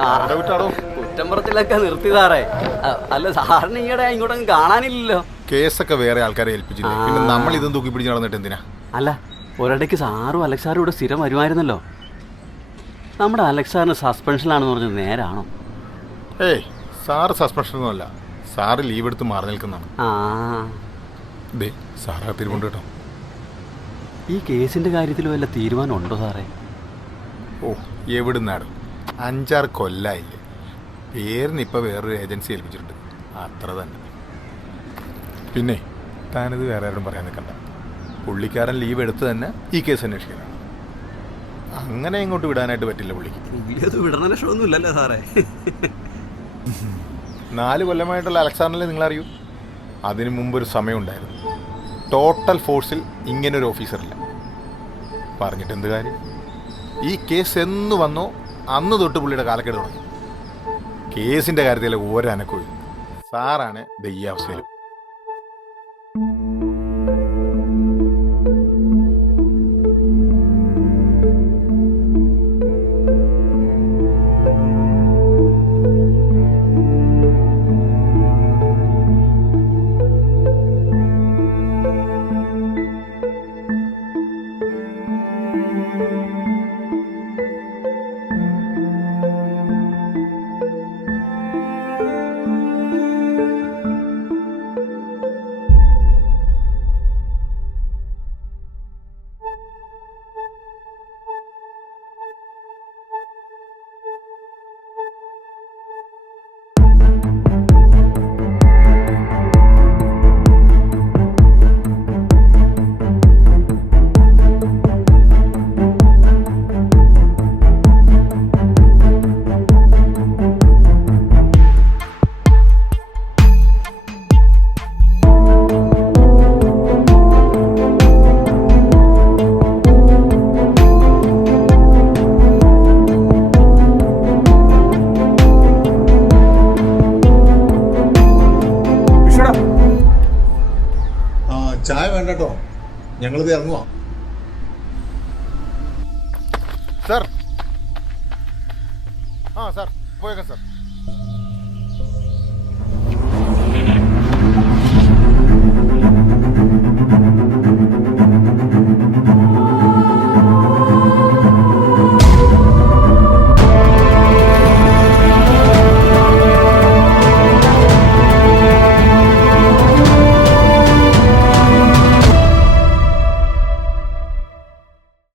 കുറ്റമ്പറത്തിലൊക്കെ നിർത്തി സാറേ. അല്ല സാറിന് ഈയിടെ ഇങ്ങോട്ടങ്ങ് കാണാനില്ലല്ലോ. കേസൊക്കെ വേറെ ആൾക്കാരെ ഏൽപ്പിച്ചില്ല, പിന്നെ നമ്മൾ ഇതും തൂക്കി പിടിച്ച് നടന്നിട്ട് എന്തിനാ? അല്ല ഒരിടയ്ക്ക് സാറും അലക്സ് സാറും ഇവിടെ സ്ഥിരം വരുമായിരുന്നല്ലോ. നമ്മുടെ അലക്സ് സാറിന് സസ്പെൻഷനിലാണെന്ന് പറഞ്ഞത് നേരാണോ? ഏയ് സാറ് സസ്പെൻഷനൊന്നും അല്ല, സാറ് ലീവ് എടുത്ത് മാറി നിൽക്കുന്നതാണ്. ദേ സാറാ തിരുവണ്ട് കേട്ടോ. ഈ കേസിന്റെ കാര്യത്തിൽ വല്ല തീരുമാനം ഉണ്ടോ സാറേ? ഓ എവിടുന്നാടും 5-6 കൊല്ലായില്ലേ. പേരിന് ഇപ്പോൾ വേറൊരു ഏജൻസി ഏൽപ്പിച്ചിട്ടുണ്ട്, അത്ര തന്നെ. പിന്നെ താനിത് വേറെ ആരോടും പറയാൻ നിൽക്കണ്ട. പുള്ളിക്കാരൻ ലീവ് എടുത്ത് തന്നെ ഈ കേസ് അന്വേഷിക്കണം. അങ്ങനെ ഇങ്ങോട്ട് വിടാനായിട്ട് പറ്റില്ല പുള്ളിക്ക്. വിടണ ലക്ഷണമൊന്നുമില്ലല്ലേ സാറേ? 4 കൊല്ലമായിട്ടുള്ള അലക്സാണ്ടറിനെ നിങ്ങളറിയൂ. അതിനു മുമ്പൊരു സമയമുണ്ടായിരുന്നു, ടോട്ടൽ ഫോഴ്സിൽ ഇങ്ങനൊരു ഓഫീസറില്ല. പറഞ്ഞിട്ട് എന്ത് കാര്യം? ഈ കേസ് എന്ന് വന്നോ അന്ന് തൊട്ട് പുള്ളിയുടെ കാലക്കേട് തുടങ്ങി. കേസിൻ്റെ കാര്യത്തിൽ ഒരനക്കവും. സാറാണ് ഈ അവസ്ഥയിൽ. ചായ വേണ്ട കേട്ടോ, ഞങ്ങളിത് ഇറങ്ങുവാ. സാർ സാർ പോയേക്കാം സാർ.